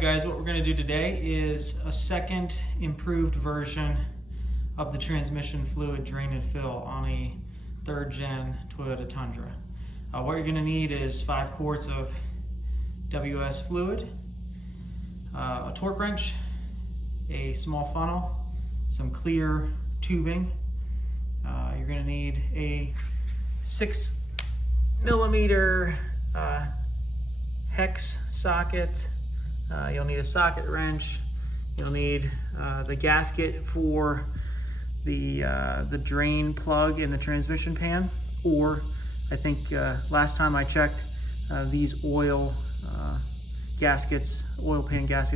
Alright guys, what we're going to do today is a second improved version of the transmission fluid drain and fill on a 3rd gen Toyota Tundra. What you're going to need is 5 quarts of WS fluid, a torque wrench, a small funnel, some clear tubing. You're going to need a 6mm hex socket. You'll need a socket wrench. You'll need the gasket for the drain plug in the transmission pan, or I think last time I checked, these oil pan gaskets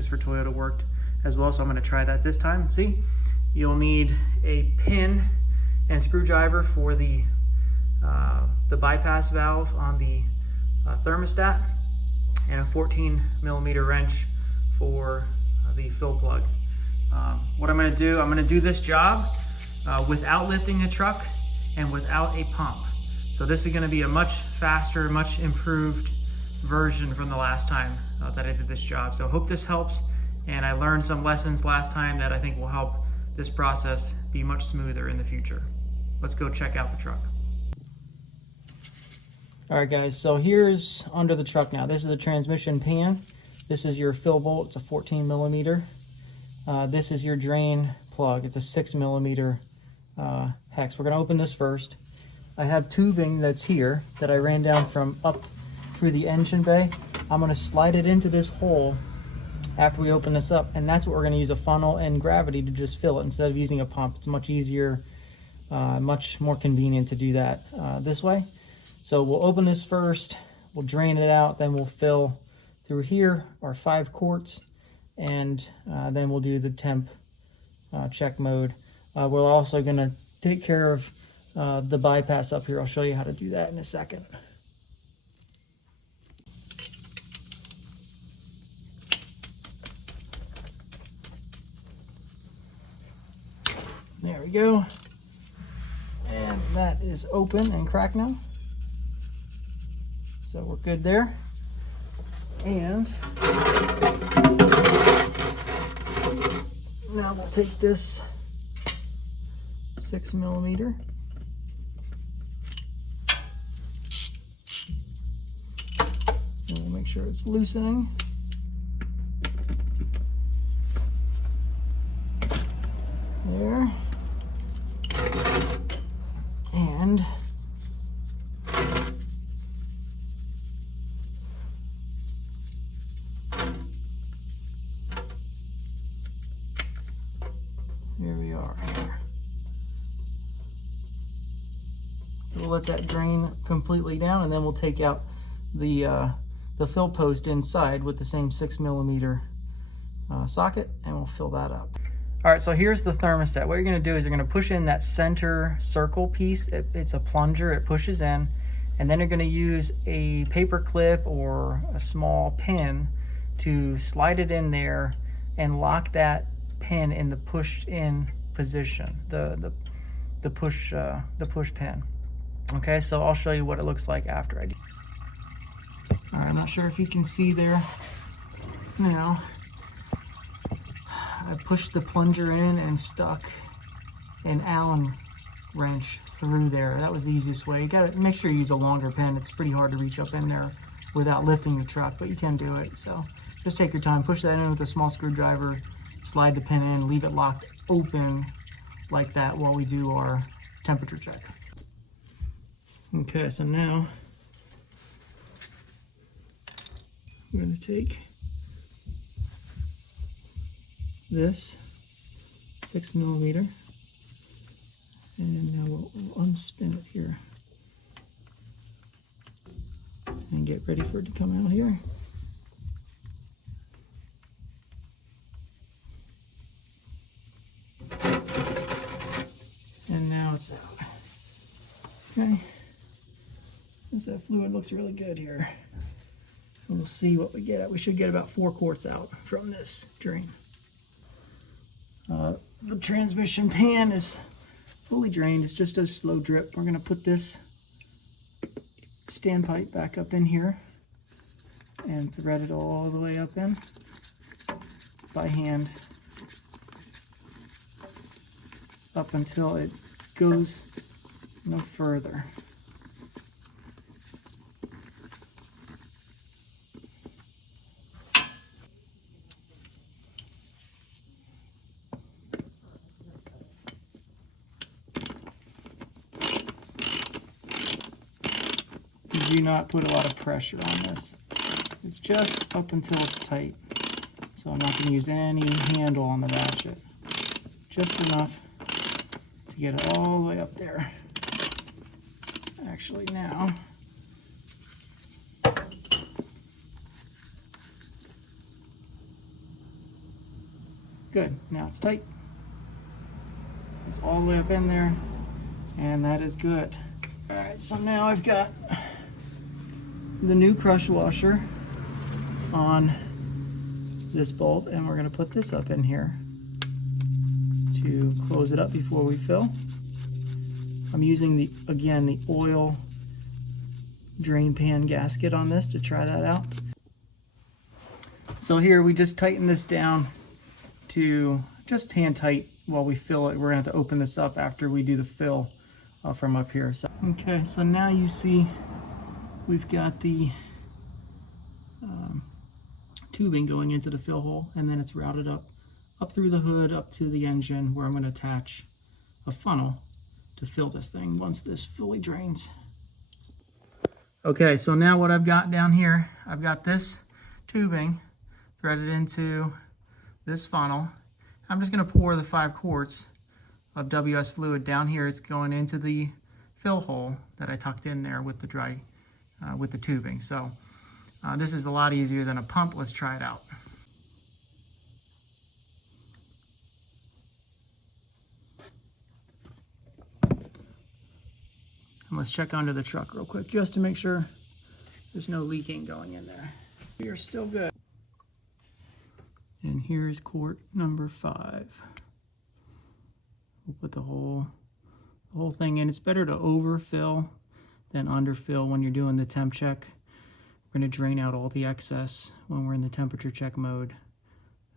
for Toyota worked as well, so I'm going to try that this time and see. You'll need a pin and screwdriver for the bypass valve on the thermostat, and a 14mm wrench for the fill plug. What I'm going to do this job without lifting the truck and without a pump. So this is going to be a much faster, much improved version from the last time that I did this job. So hope this helps, and I learned some lessons last time that I think will help this process be much smoother in the future. Let's go check out the truck. Alright guys, so here's under the truck now. This is the transmission pan. This is your fill bolt, it's a 14mm. This is your drain plug, it's a 6mm hex. We're going to open this first. I have tubing that's here that I ran down from up through the engine bay. I'm going to slide it into this hole after we open this up, and that's what we're going to use a funnel and gravity to just fill it instead of using a pump. It's much easier, much more convenient to do that this way. So we'll open this first, we'll drain it out, then we'll fill through here our 5 quarts, and then we'll do the temp check mode. We're also going to take care of the bypass up here. I'll show you how to do that in a second. There we go. And that is open and cracked now. So we're good there. And now we'll take this 6mm. And we'll make sure it's loosening. There. And here we are. We'll let that drain completely down, and then we'll take out the fill post inside with the same 6mm socket, and we'll fill that up. All right, so here's the thermostat. What you're going to do is you're going to push in that center circle piece. It's a plunger, it pushes in, and then you're going to use a paper clip or a small pin to slide it in there and lock that pin in the pushed in position, the push pin. Okay, so I'll show you what it looks like after I do. All right, I'm not sure if you can see there now. I pushed the plunger in and stuck an Allen wrench through there. That was the easiest way. You gotta make sure you use a longer pin. It's pretty hard to reach up in there without lifting the truck, but you can do it. So just take your time, push that in with a small screwdriver, slide the pin in, leave it locked open like that while we do our temperature check. Okay, so now I'm going to take this 6mm, and now we'll unspin it here and get ready for it to come out here. And now it's out. Okay, that fluid looks really good here. We'll see what we get. We should get about 4 quarts out from this drain. The transmission pan is fully drained. It's just a slow drip. We're going to put this standpipe back up in here and thread it all the way up in. by hand up until it goes no further. Do not put a lot of pressure on this. It's just up until it's tight. So I'm not going to use any handle on the ratchet. Just enough to get it all the way up there. Actually now, good, now it's tight. It's all the way up in there, and that is good. All right, so now I've got the new crush washer on this bolt, and we're going to put this up in here to close it up before we fill. I'm using the oil drain pan gasket on this to try that out. So here we just tighten this down to just hand tight while we fill it. We're going to have to open this up after we do the fill from up here. So, okay, so now you see we've got the tubing going into the fill hole, and then it's routed up through the hood, up to the engine, where I'm going to attach a funnel to fill this thing once this fully drains. Okay, so now what I've got down here, I've got this tubing threaded into this funnel. I'm just going to pour the 5 quarts of WS fluid down here. It's going into the fill hole that I tucked in there with the with the tubing. So this is a lot easier than a pump. Let's try it out. And let's check under the truck real quick just to make sure there's no leaking going in there. We are still good. And here's quart number 5. We'll put the whole thing in. It's better to overfill than underfill when you're doing the temp check. We're going to drain out all the excess when we're in the temperature check mode.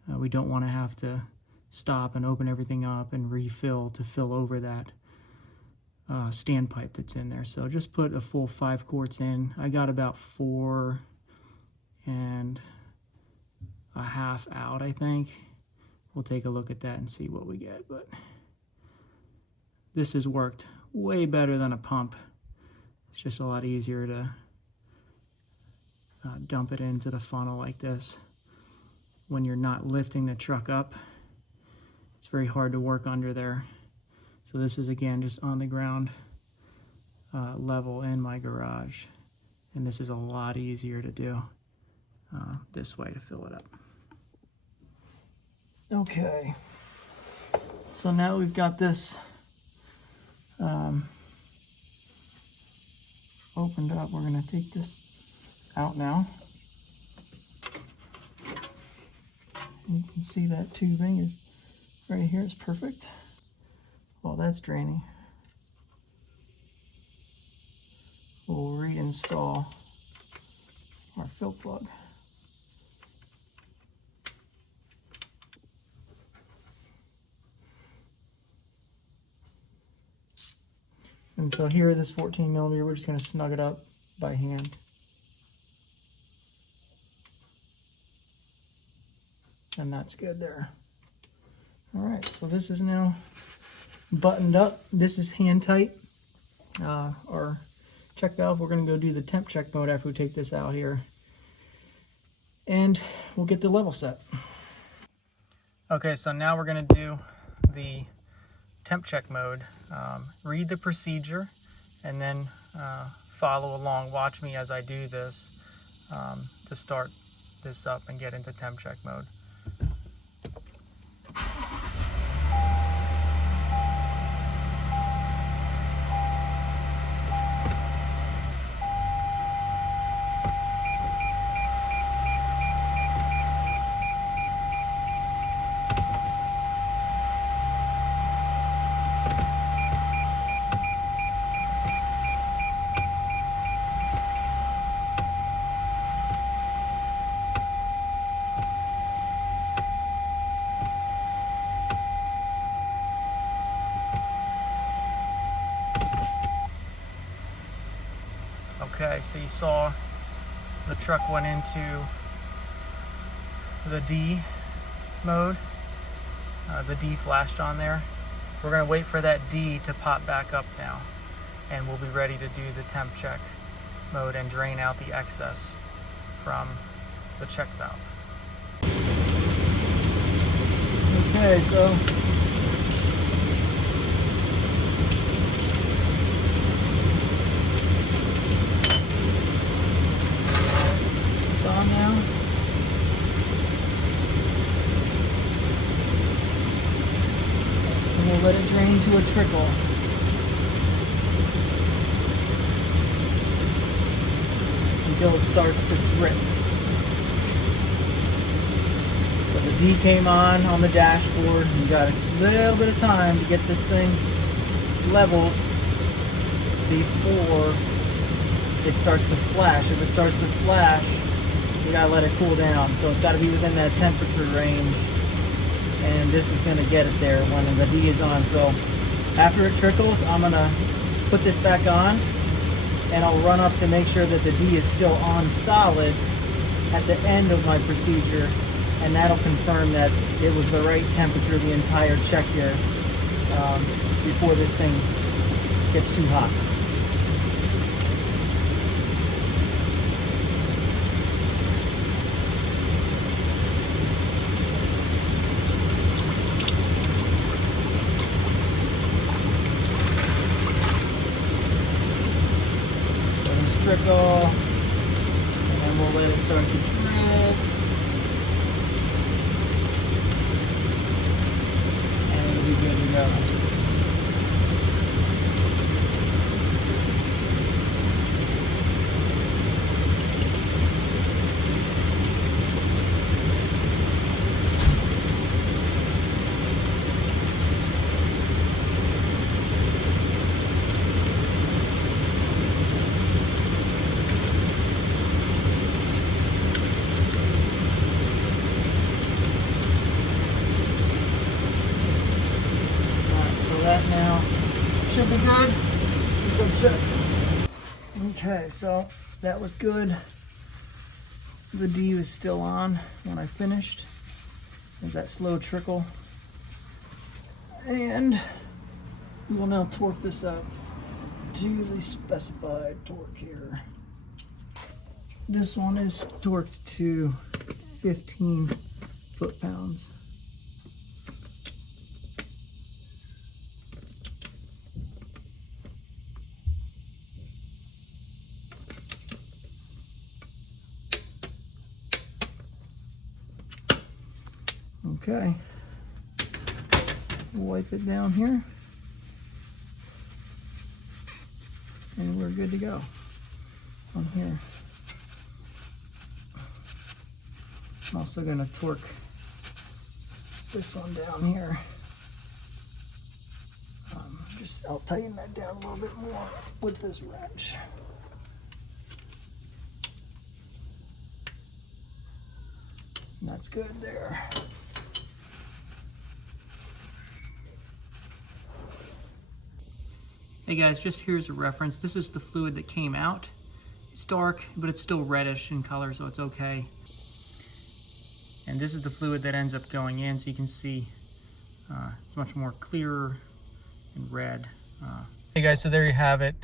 We don't want to have to stop and open everything up and refill to fill over that standpipe that's in there. So just put a full 5 quarts in. I got about 4 and a half out, I think. We'll take a look at that and see what we get. But this has worked way better than a pump. It's just a lot easier to dump it into the funnel like this. When you're not lifting the truck up, it's very hard to work under there. So this is, again, just on the ground level in my garage. And this is a lot easier to do this way to fill it up. Okay. So now we've got this opened up. We're going to take this out now. You can see that tubing is right here. It's perfect. Well, that's draining. We'll reinstall our fill plug. And so here, this 14 millimeter, we're just going to snug it up by hand. And that's good there. All right, so this is now buttoned up. This is hand tight. Our check valve, we're going to go do the temp check mode after we take this out here. And we'll get the level set. Okay, so now we're going to do the temp check mode. Read the procedure and then follow along. Watch me as I do this to start this up and get into temp check mode. Okay, so you saw the truck went into the D mode. The D flashed on there. We're going to wait for that D to pop back up now, and we'll be ready to do the temp check mode and drain out the excess from the check valve. Okay, so it's on now. And we'll let it drain to a trickle. Until it starts to drip. So the D came on the dashboard. You got a little bit of time to get this thing leveled before it starts to flash. If it starts to flash, you gotta let it cool down. So it's gotta be within that temperature range, and this is gonna get it there when the D is on. So after it trickles, I'm gonna put this back on, and I'll run up to make sure that the D is still on solid at the end of my procedure, and that'll confirm that it was the right temperature the entire check here before this thing gets too hot. Trickle, and then we'll let it start to drip, and it'll be good to go. That now should be good. Go check. Okay, so that was good. The D was still on when I finished. There's that slow trickle. And we will now torque this up to the specified torque here. This one is torqued to 15 foot-pounds. Okay, we'll wipe it down here, and we're good to go on here. I'm also going to torque this one down here. I'll tighten that down a little bit more with this wrench. And that's good there. Hey guys, just here's a reference. This is the fluid that came out. It's dark, but it's still reddish in color, so it's okay. And this is the fluid that ends up going in, so you can see it's much more clearer and red. Hey guys, so there you have it.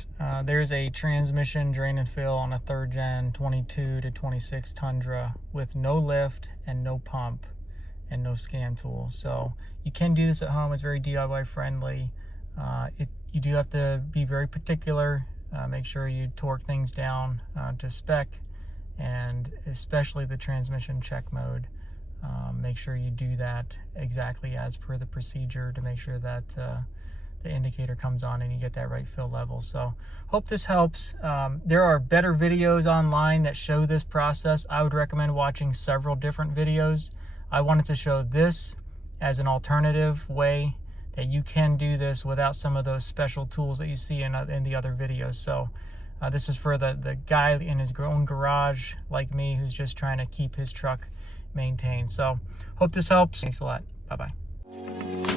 There's a transmission drain and fill on a 3rd gen 22 to 26 Tundra with no lift and no pump and no scan tool. So you can do this at home. It's very DIY friendly. You do have to be very particular. Make sure you torque things down to spec, and especially the transmission check mode. Make sure you do that exactly as per the procedure to make sure that the indicator comes on and you get that right fill level. So hope this helps. There are better videos online that show this process. I would recommend watching several different videos. I wanted to show this as an alternative way that you can do this without some of those special tools that you see in the other videos. So this is for the guy in his own garage like me who's just trying to keep his truck maintained. So hope this helps. Thanks a lot. Bye-bye.